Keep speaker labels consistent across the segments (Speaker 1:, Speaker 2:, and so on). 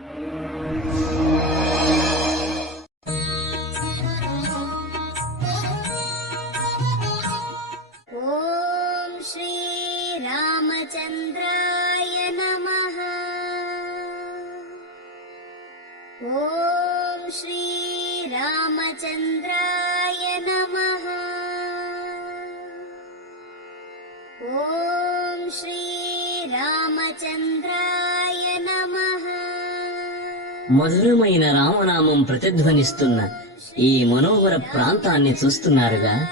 Speaker 1: ॐ श्रीरामचन्द्राय ॐ श्रीरामचन्द्राय नमः। ॐ नमः
Speaker 2: మధురమైన రామనామం ప్రతిధ్వనిస్తున్న ఈ మనోహర ప్రాంతాన్ని చూస్తున్నారుగా?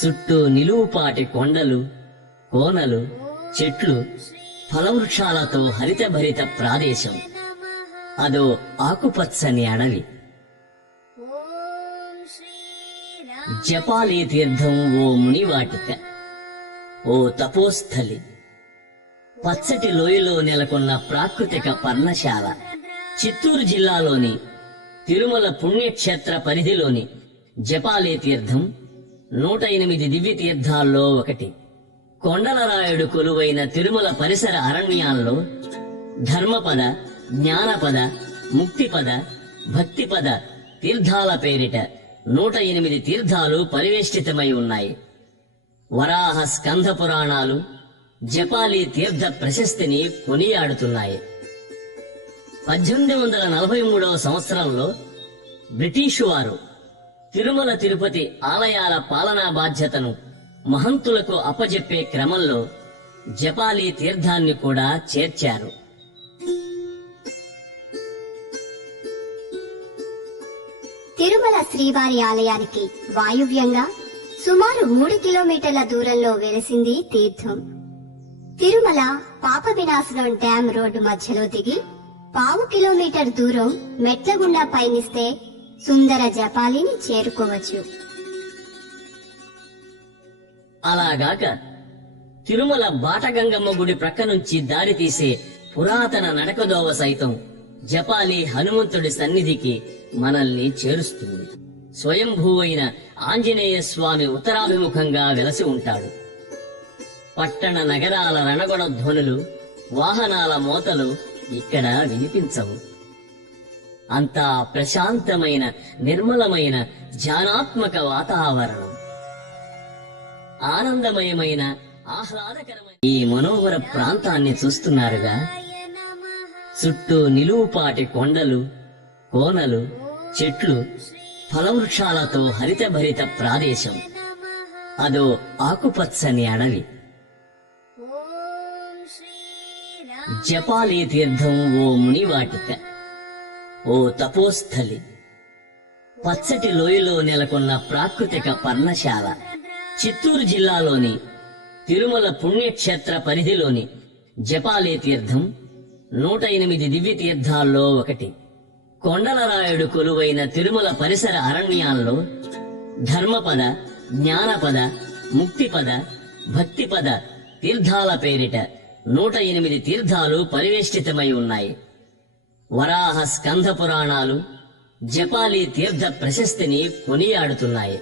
Speaker 2: చుట్టూ నిలువుపాటి కొండలు కోనలు చెట్లు ఫలవృక్షాలతో హరితభరిత ప్రాదేశం. అదో ఆకుపచ్చని అడవి. జపాలీ తీర్థం ఓ మునివాటిక ఓ తపోస్థలి. పచ్చటి లోయలో నెలకొన్న ప్రాకృతిక పర్ణశాల. చిత్తూరు జిల్లాలోని తిరుమల పుణ్యక్షేత్ర పరిధిలోని జపాలి తీర్థం నూట ఎనిమిది దివ్య తీర్థాల్లో ఒకటి. కొండలరాయుడు కొలువైన తిరుమల పరిసర అరణ్యాల్లో ధర్మపద జ్ఞానపద ముక్తిపద భక్తిపద తీర్థాల పేరిట నూట ఎనిమిది తీర్థాలు పరివేష్టితమై ఉన్నాయి. వరాహ స్కంధ పురాణాలు జపాలి తీర్థ ప్రశస్తిని కొనియాడుతున్నాయి. పద్దెనిమిది వందల నలభై మూడవ సంవత్సరంలో బ్రిటిషు వారు తిరుమల తిరుపతి ఆలయాల పాలనా బాధ్యతను మహంతులకు అప్పజెప్పే క్రమంలో జపాలి తీర్థాన్ని కూడా చేర్చారు.
Speaker 3: తిరుమల శ్రీవారి ఆలయానికి వాయువ్యంగా సుమారు మూడు కిలోమీటర్ల దూరంలో వెలసింది తీర్థం. తిరుమల పాప వినాశనం డ్యాం రోడ్డు మధ్యలో దిగి పావు కిలోమీటర్ దూరం మెట్ల గుండా పయనిస్తే సుందర జపాలిని చేరుకోవచ్చు.
Speaker 2: అలాగాక తిరుమల బాటగంగమ్మ గుడి ప్రక్క నుంచి దారి తీసే పురాతన నడకదోవ సైతం జపాలి హనుమంతుడి సన్నిధికి మనల్ని చేరుస్తుంది. స్వయంభూవైన ఆంజనేయ స్వామి ఉత్తరాభిముఖంగా వెలసి ఉంటాడు. పట్టణ నగరాల రణగొణ ధ్వనులు వాహనాల మోతలు ఇక్కడ వినిపించవు. అంతా ప్రశాంతమైన నిర్మలమైన ధ్యానాత్మక వాతావరణం. ఆనందమయమైన ఆహ్లాదకరమైన ఈ మనోహర ప్రాంతాన్ని చూస్తున్నారుగా? చుట్టూ నిలువుపాటి కొండలు కోనలు చెట్లు ఫలవృక్షాలతో హరితభరిత ప్రాదేశం. అదో ఆకుపచ్చని అడవి. జపాలి తీర్థం ఓ మునివాటిక ఓ తపోస్థలి. పచ్చటి లోయలో నెలకొన్న ప్రాకృతిక పర్ణశాల చిత్తూరు జిల్లాలోని తిరుమల పుణ్యక్షేత్ర పరిధిలోని జపాలీ తీర్థం నూట ఎనిమిది దివ్య తీర్థాల్లో ఒకటి. కొండలరాయుడు కొలువైన తిరుమల పరిసర అరణ్యాల్లో ధర్మపద జ్ఞానపద ముక్తిపద భక్తిపద తీర్థాల పేరిట నూట ఎనిమిది తీర్థాలు పరివేష్టితమై ఉన్నాయి. వరాహ స్కంధ పురాణాలు జపాలి తీర్థ ప్రశస్తిని కొనియాడుతున్నాయి.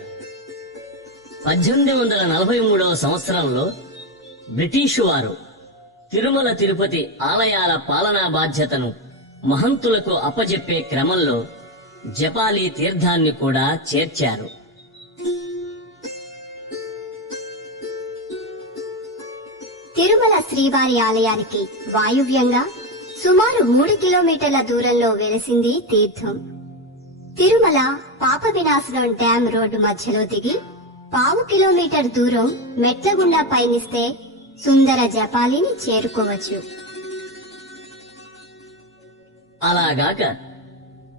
Speaker 2: పద్దెనిమిది వందల నలభై మూడవ సంవత్సరంలో బ్రిటిషు వారు తిరుమల తిరుపతి ఆలయాల పాలనా బాధ్యతను మహంతులకు అప్పజెప్పే క్రమంలో జపాలి తీర్థాన్ని కూడా చేర్చారు.
Speaker 3: తిరుమల శ్రీవారి ఆలయానికి వాయువ్యంగా సుమారు మూడు కిలోమీటర్ల దూరంలో వెలసింది తీర్థం. తిరుమల పాప వినాశనం డ్యాం రోడ్డు మధ్యలో దిగి పావు కిలోమీటర్ దూరం మెట్ల గుండా పయనిస్తే సుందర జపాలిని చేరుకోవచ్చు.
Speaker 2: అలాగాక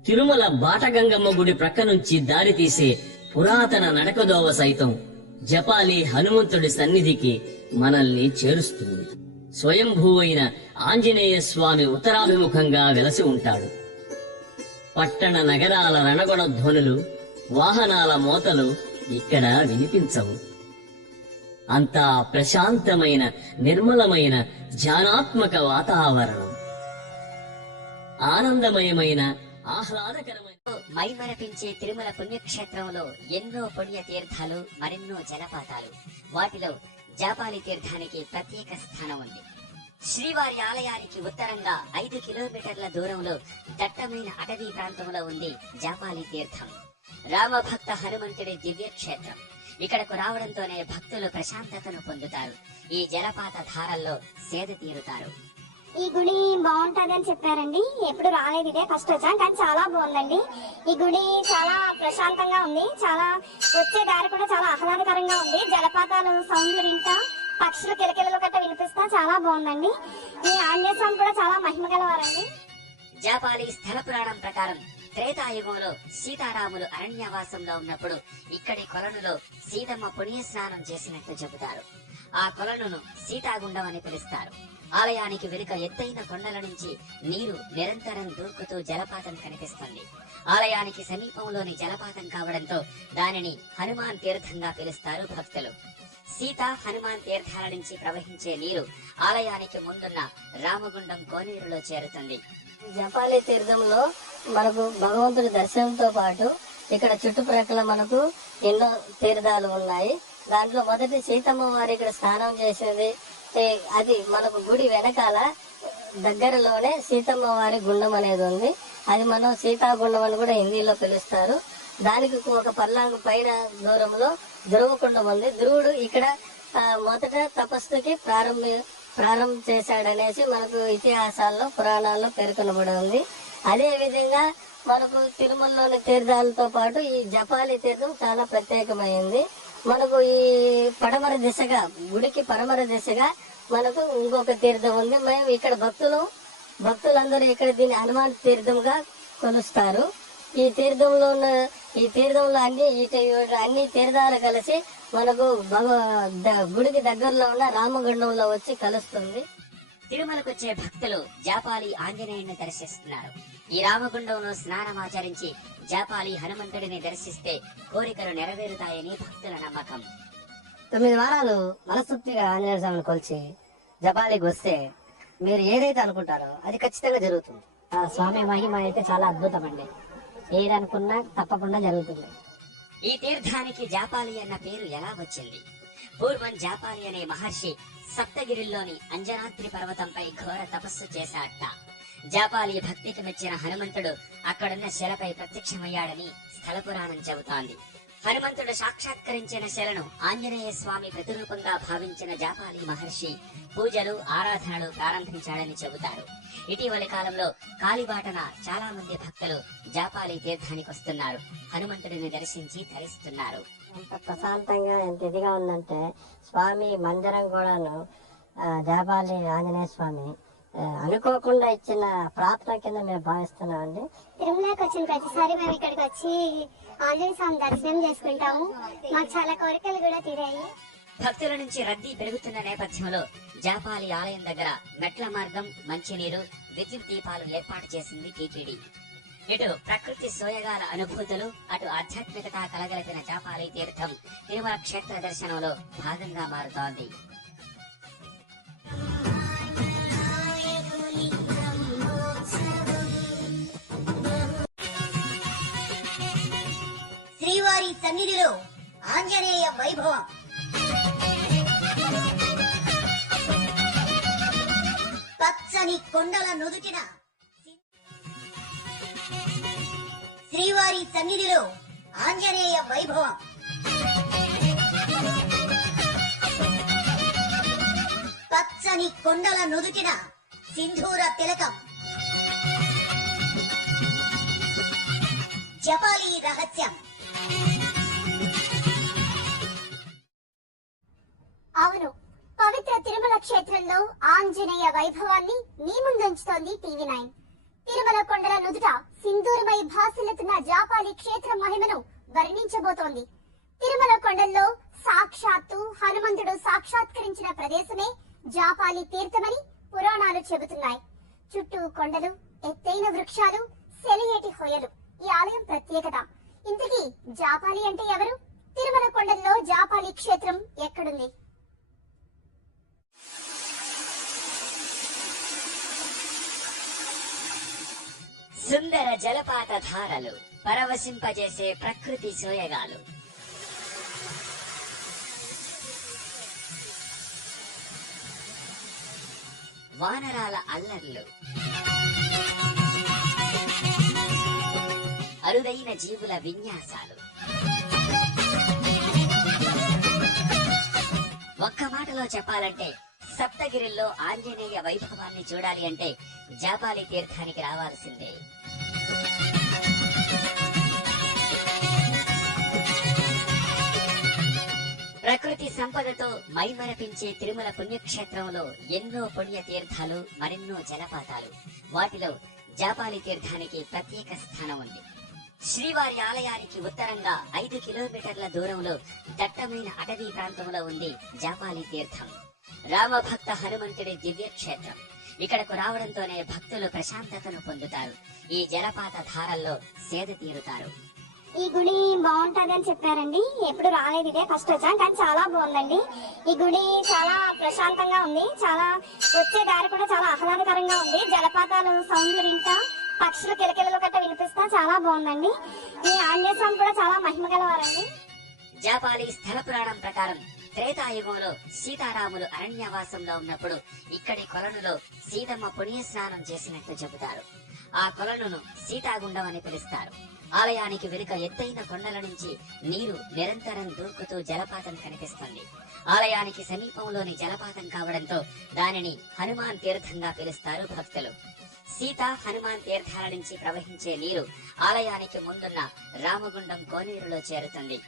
Speaker 2: తిరుమల బాటగంగమ్మ గుడి ప్రక్క నుంచి దారి తీసే పురాతన నడకదోవ సైతం జపాలి హనుమంతుడి సన్నిధికి మనల్ని చేరుస్తుంది. స్వయంభూవైన ఆంజనేయ స్వామి ఉత్తరాభిముఖంగా వెలసి ఉంటాడు. పట్టణ నగరాల రణగొణ ధ్వనులు వాహనాల మోతలు ఇక్కడ వినిపించవు. అంతా ప్రశాంతమైన నిర్మలమైన ధ్యానాత్మక వాతావరణం. ఆనందమయమైన ఆహ్లాదకరమైన
Speaker 4: మైమరపించే తిరుమల పుణ్యక్షేత్రంలో ఎన్నో పుణ్య తీర్థాలు మరెన్నో జలపాతాలు. వాటిలో జాపాలి తీర్థానికి ప్రత్యేక స్థానం ఉంది. శ్రీవారి ఆలయానికి ఉత్తరంగా ఐదు కిలోమీటర్ల దూరంలో దట్టమైన అటవీ ప్రాంతంలో ఉంది జాపాలి తీర్థం. రామభక్త హనుమంతుడి దివ్య క్షేత్రం ఇక్కడకు రావడంతోనే భక్తులు ప్రశాంతతను పొందుతారు. ఈ జలపాత ధారల్లో సేద తీరుతారు.
Speaker 5: ఈ గుడి బాగుంటది అని చెప్పారండి. ఎప్పుడు రాలేదు ఇదే ఫస్ట్ వచ్చాం కానీ చాలా బాగుందండి. ఈ గుడి చాలా ప్రశాంతంగా ఉంది. చాలా వచ్చే దారి కూడా చాలా ఆహ్లాదకరంగా ఉంది. జలపాతాలు సౌండ్లు వింటా పక్షులు కిలకిలలు గట్ట వినిపిస్తా చాలా బాగుందండి. ఈ ఆంజనేయ స్వామి కూడా చాలా మహిమ గలవారండి.
Speaker 4: జాపాలి స్థల పురాణం ప్రకారం త్రేతాయుగంలో సీతారాములు అరణ్యవాసంలో ఉన్నప్పుడు ఇక్కడి కొలనులో సీతమ్మ పుణ్య స్నానం చేసినట్లు చెబుతారు. ఆ కొలనును సీతాగుండం అని పిలుస్తారు. ఆలయానికి వెనుక ఎత్తైన కొండల నుంచి నీరు నిరంతరం దూకుతూ జలపాతం కనిపిస్తుంది. ఆలయానికి సమీపంలోని జలపాతం కావడంతో దానిని హనుమాన్ తీర్థంగా పిలుస్తారు భక్తులు. సీత హనుమాన్ తీర్థాల నుంచి ప్రవహించే నీరు ఆలయానికి ముందున్న రామగుండం కోనేరులో చేరుతుంది.
Speaker 6: జపాలి తీర్థంలో మనకు భగవంతుడి దర్శనంతో పాటు ఇక్కడ చుట్టుప్రక్కల మనకు ఎన్నో తీర్థాలు ఉన్నాయి. దాంట్లో మొదటి సీతమ్మ వారి ఇక్కడ స్నానం చేసేది అది మనకు గుడి వెనకాల దగ్గరలోనే సీతమ్మ వారి గుండం అనేది ఉంది. అది మనం సీతాగుండం అని కూడా హిందీలో పిలుస్తారు. దానికి ఒక పల్లాంగు పైన దూరంలో ధ్రువకుండం ఉంది. ధ్రువుడు ఇక్కడ మొదట తపస్సుకి ప్రారంభ ప్రారంభం చేశాడనేసి మనకు ఇతిహాసాల్లో పురాణాల్లో పేర్కొనబడి ఉంది అదే విధంగా మనకు తిరుమలలోని తీర్థాలతో పాటు ఈ జపాలి తీర్థం చాలా ప్రత్యేకమైంది. మనకు ఈ పడమర దిశగా గుడికి పడమర దిశగా మనకు ఇంకొక తీర్థం ఉంది. మేము ఇక్కడ భక్తులు భక్తులందరూ ఇక్కడ దీన్ని హనుమాన్ తీర్థంగా కొలుస్తారు. ఈ తీర్థంలో ఉన్న ఈ తీర్థంలో అన్ని అన్ని తీర్థాలు కలిసి మనకు భగ ద- గుడికి దగ్గరలో ఉన్న రామగుండంలో వచ్చి కలుస్తుంది.
Speaker 4: తిరుమలకొచ్చే భక్తులు జాపాలి ఆంజనేయుని దర్శిస్తున్నారు. ఈ రామగుండంలో స్నానమాచరించి జాపాలి హనుమంతుడిని దర్శిస్తే కోరికలు నెరవేరుతాయని భక్తుల నమ్మకం.
Speaker 6: తొమ్మిది వారాలు మనస్తృప్తిగా ఆంజనేయ స్వామిని కొలిచి జపాలికి వస్తే మీరు ఏదైతే అనుకుంటారో అది ఖచ్చితంగా జరుగుతుంది. ఆ స్వామి మహిమ అయితే చాలా అద్భుతం అండి ఏదనుకున్నా తప్పకుండా జరుగుతుంది.
Speaker 4: ఈ తీర్థానికి జాపాలి అన్న పేరు ఎలా వచ్చింది? పూర్వం జాపాలి అనే మహర్షి సప్తగిరిలోని అంజనాద్రి పర్వతంపై ఘోర తపస్సు చేశాట జాపాలి భక్తికి మెచ్చిన హనుమంతుడు అక్కడున్న శిలపై ప్రత్యక్షమయ్యాడని స్థల పురాణం చెబుతోంది. హనుమంతుడు సాక్షాత్కరించిన శిలను ఆంజనేయ స్వామి ప్రతిరూపంగా భావించిన జాపాలి మహర్షి పూజలు ఆరాధనలు ప్రారంభించాడని చెబుతారు. ఇటీవలి కాలంలో కాలిబాటన చాలా మంది భక్తులు జాపాలి తీర్థానికి వస్తున్నారు. హనుమంతుడిని దర్శించి ధరిస్తున్నారు
Speaker 6: ఎంత ప్రశాంతంగా ఎంత ఇదిగా ఉందంటే స్వామి మందిరం కూడాను జాపాలి ఆంజనేయ స్వామి అనుకోకుండా ఇచ్చిన ప్రార్థన కింద మేము భావిస్తున్నామండి.
Speaker 5: తిరుమలకి వచ్చిన ప్రతిసారి మేము ఇక్కడికి వచ్చి ఆంజనేయ స్వామి దర్శనం చేసుకుంటాము. మాకు చాలా కోరికలు కూడా తీరాయి.
Speaker 4: భక్తుల నుంచి రద్దీ పెరుగుతున్న నేపథ్యంలో జాపాలి ఆలయం దగ్గర మెట్ల మార్గం మంచినీరు విద్యుత్ దీపాలు ఏర్పాటు చేసింది టీటీడీ. ఇటు ప్రకృతి సోయగాల అనుభూతులు అటు ఆధ్యాత్మికత కలగలిపిన జాపాలి తీర్థం తిరుమల క్షేత్ర దర్శనంలో భాగంగా మారుతోంది.
Speaker 7: శ్రీవారి సన్నిధిలో ఆంజనేయ వైభవం. పచ్చని కొండల నుదుటిన శ్రీవారి సన్నిధిలో ఆంజనేయ వైభవం. పచ్చని కొండల నుదుటిన సింధూర తిలకం. జపాలి రహస్యం.
Speaker 5: ఆంజనేయ వైభవాన్ని మీ ముందుంచుతోంది టీవీ నైన్. తిరుమల కొండల నుదుట సింధూరమై భాసిల్లుతున్న జాపాలి క్షేత్ర మహిమను వర్ణించబోతోంది. తిరుమల కొండల్లో సాక్షాత్తు హనుమంతుడు సాక్షాత్కరించిన ప్రదేశమే జాపాలి తీర్థమని పురాణాలు చెబుతున్నాయి. చుట్టూ కొండలు ఎత్తైన వృక్షాలు సెలియేటి హొయలు. ఈ ఆలయం ప్రత్యేకత. ఇంతకీ జాపాలి అంటే ఎవరు? తిరుమల కొండల్లో జాపాలి క్షేత్రం ఎక్కడుంది?
Speaker 4: సుందర జలపాత ధారలు పరవశింపజేసే ప్రకృతి సోయగాలు. వానరాల అల్లర్లు. అరుదైన జీవుల విన్యాసాలు. ఒక్క మాటలో చెప్పాలంటే సప్తగిరిలో ఆంజనేయ వైభవాన్ని చూడాలి అంటే జాపాలి తీర్థానికి రావాల్సిందే. ప్రకృతి సంపదతో మైమరపించే తిరుమల పుణ్యక్షేత్రంలో ఎన్నో పుణ్య తీర్థాలు మరెన్నో జలపాతాలు. వాటిలో జాపాలి తీర్థానికి ప్రత్యేక స్థానం ఉంది. శ్రీవారి ఆలయానికి ఉత్తరంగా ఐదు కిలోమీటర్ల దూరంలో దట్టమైన అటవీ ప్రాంతంలో ఉంది జాపాలి తీర్థం. రామభక్త హనుమంతుడి దివ్యక్షేత్రం. ఇక్కడకు రావడంతోనే భక్తులు ప్రశాంతతను పొందుతారు. ఈ జలపాత ధారల్లో సేద తీరుతారు.
Speaker 5: ఈ గుడి బాగుంటది అని చెప్పారండి. ఎప్పుడు రాలేదు ఇదే ఫస్ట్ వచ్చాం కానీ చాలా బాగుందండి. ఈ గుడి చాలా ప్రశాంతంగా ఉంది. చాలా వచ్చే దారి కూడా చాలా ఆహ్లాదకరంగా ఉంది. జలపాతాలు సౌండ్లు వింటా పక్షులు కిలకిలలు గట్ట వినిపిస్తా చాలా బాగుందండి. ఈ ఆంజనేయ స్వామి కూడా చాలా మహిమ గలవారండి.
Speaker 4: జాపాలి స్థల పురాణం ప్రకారం త్రేతాయుగంలో సీతారాములు అరణ్యవాసంలో ఉన్నప్పుడు ఇక్కడి కొలనులో సీతమ్మ పుణ్య స్నానం చేసినట్లు చెబుతారు. ఆ కొలనును సీతాగుండం అని పిలుస్తారు. ఆలయానికి వెనుక ఎత్తైన కొండల నుంచి నీరు నిరంతరం దూకుతూ జలపాతం కనిపిస్తుంది. ఆలయానికి సమీపంలోని జలపాతం కావడంతో దానిని హనుమాన్ తీర్థంగా పిలుస్తారు భక్తులు. సీత హనుమాన్ తీర్థాల నుంచి ప్రవహించే నీరు ఆలయానికి ముందున్న రామగుండం కోనేరులో చేరుతుంది.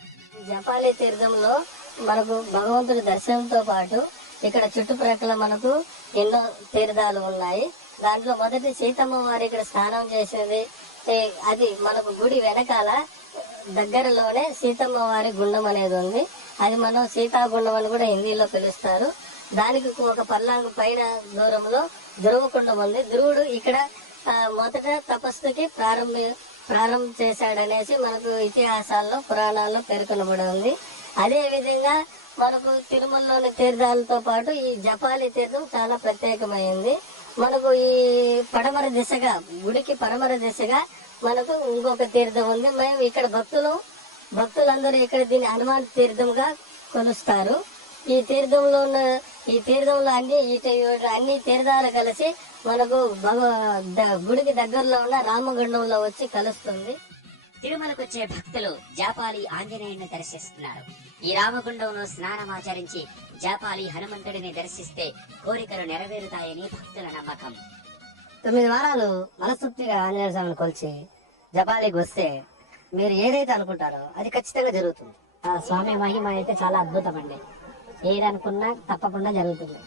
Speaker 6: జపాలి తీర్థంలో మనకు భగవంతుడి దర్శనంతో పాటు ఇక్కడ చుట్టుప్రక్కల మనకు ఎన్నో తీర్థాలు ఉన్నాయి. దాంట్లో మొదటి సీతమ్మ వారి ఇక్కడ స్నానం చేసేది అది మనకు గుడి వెనకాల దగ్గరలోనే సీతమ్మ వారి గుండం అనేది ఉంది. అది మనం సీతాగుండం అని కూడా హిందీలో పిలుస్తారు. దానికి ఒక పల్లాంగు పైన దూరంలో ధ్రువకుండం ఉంది. ధ్రువుడు ఇక్కడ మొదట తపస్సుకి ప్రారంభ ప్రారంభం చేశాడనేసి మనకు ఇతిహాసాల్లో పురాణాల్లో పేర్కొనబడి ఉంది. అదే విధంగా మనకు తిరుమలలోని తీర్థాలతో పాటు ఈ జపాలి తీర్థం చాలా ప్రత్యేకమైంది. మనకు ఈ పడమర దిశగా గుడికి పడమర దిశగా మనకు ఇంకొక తీర్థం ఉంది. మేము ఇక్కడ భక్తులు భక్తులందరూ ఇక్కడ దీన్ని హనుమాన్ తీర్థంగా కొలుస్తారు. ఈ తీర్థంలో ఉన్న ఈ తీర్థంలో అన్ని అన్ని తీర్థాలు కలిసి మనకు భగ ద- గుడికి దగ్గరలో ఉన్న రామగుండంలో వచ్చి కలుస్తుంది.
Speaker 4: తిరుమలకు వచ్చే భక్తులు జాపాలి ఆంజనేయుని దర్శిస్తున్నారు. ఈ రామగుండంలో స్నానమాచరించి జాపాలి హనుమంతుడిని దర్శిస్తే కోరికలు నెరవేరుతాయని భక్తుల నమ్మకం.
Speaker 6: తొమ్మిది వారాలు మనస్తృప్తిగా ఆంజనేయ స్వామిని కొలిచి జపాలికి వస్తే మీరు ఏదైతే అనుకుంటారో అది ఖచ్చితంగా జరుగుతుంది. ఆ స్వామి మహిమ అయితే చాలా అద్భుతం అండి ఏదనుకున్నా తప్పకుండా జరుగుతుంది.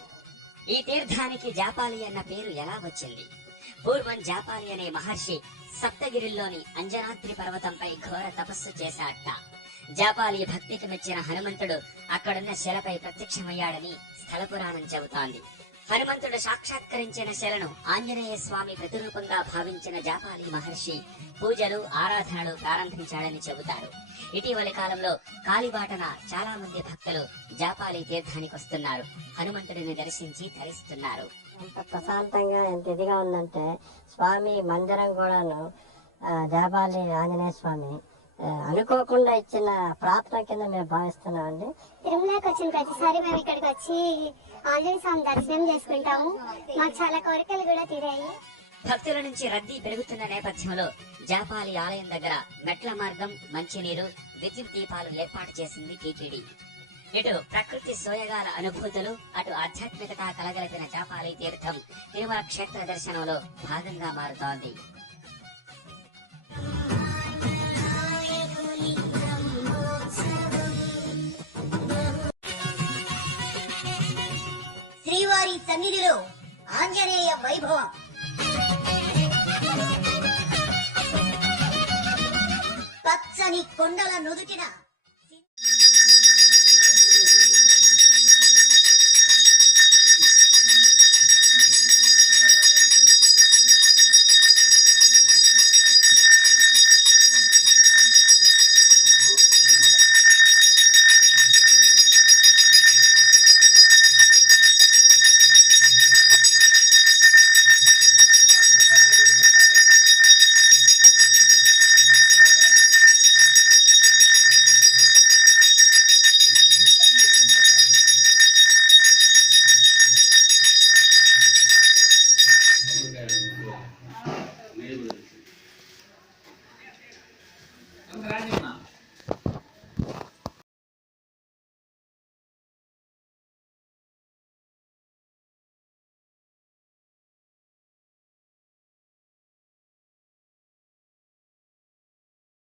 Speaker 4: ఈ తీర్థానికి జాపాలి అన్న పేరు ఎలా వచ్చింది? పూర్వం జాపాలి అనే మహర్షి సప్తగిరిలోని అంజనాద్రి పర్వతంపై ఘోర తపస్సు చేశాట జాపాలి భక్తికి మెచ్చిన హనుమంతుడు అక్కడున్న శిలపై ప్రత్యక్షమయ్యాడని స్థల పురాణం చెబుతోంది. హనుమంతుడు సాక్షాత్కరించిన శిలను ఆంజనేయ స్వామి ప్రతిరూపంగా భావించిన జాపాలి మహర్షి పూజలు ఆరాధనలు ప్రారంభించాడని చెబుతారు. ఇటీవలి కాలంలో కాలిబాటన చాలా మంది భక్తులు జాపాలి తీర్థానికి వస్తున్నారు. హనుమంతుడిని దర్శించి ధరిస్తున్నారు
Speaker 6: ఎంత ప్రశాంతంగా ఎంత ఇదిగా ఉందంటే స్వామి మందిరం కూడాను జాపాలి ఆంజనేయ స్వామి అనుకోకుండా ఇచ్చిన ప్రార్థన కింద మేము భావిస్తున్నామండి.
Speaker 5: తిరుమలకి వచ్చిన ప్రతిసారి మేము ఇక్కడికి వచ్చి ఆంజనేయ స్వామి దర్శనం చేసుకుంటాము. మాకు చాలా కోరికలు కూడా తీరాయి.
Speaker 4: భక్తుల నుంచి రద్దీ పెరుగుతున్న నేపథ్యంలో జాపాలి ఆలయం దగ్గర మెట్ల మార్గం మంచినీరు విద్యుత్ దీపాలు ఏర్పాటు చేసింది టీటీడీ. ఇటు ప్రకృతి సోయగాల అనుభూతులు అటు ఆధ్యాత్మికత కలగలిపిన జాపాలి తీర్థం తిరుమల క్షేత్ర దర్శనంలో భాగంగా మారుతోంది.
Speaker 7: సన్నిధిలో ఆంజనేయ వైభవం. పచ్చని కొండల నుదుటిన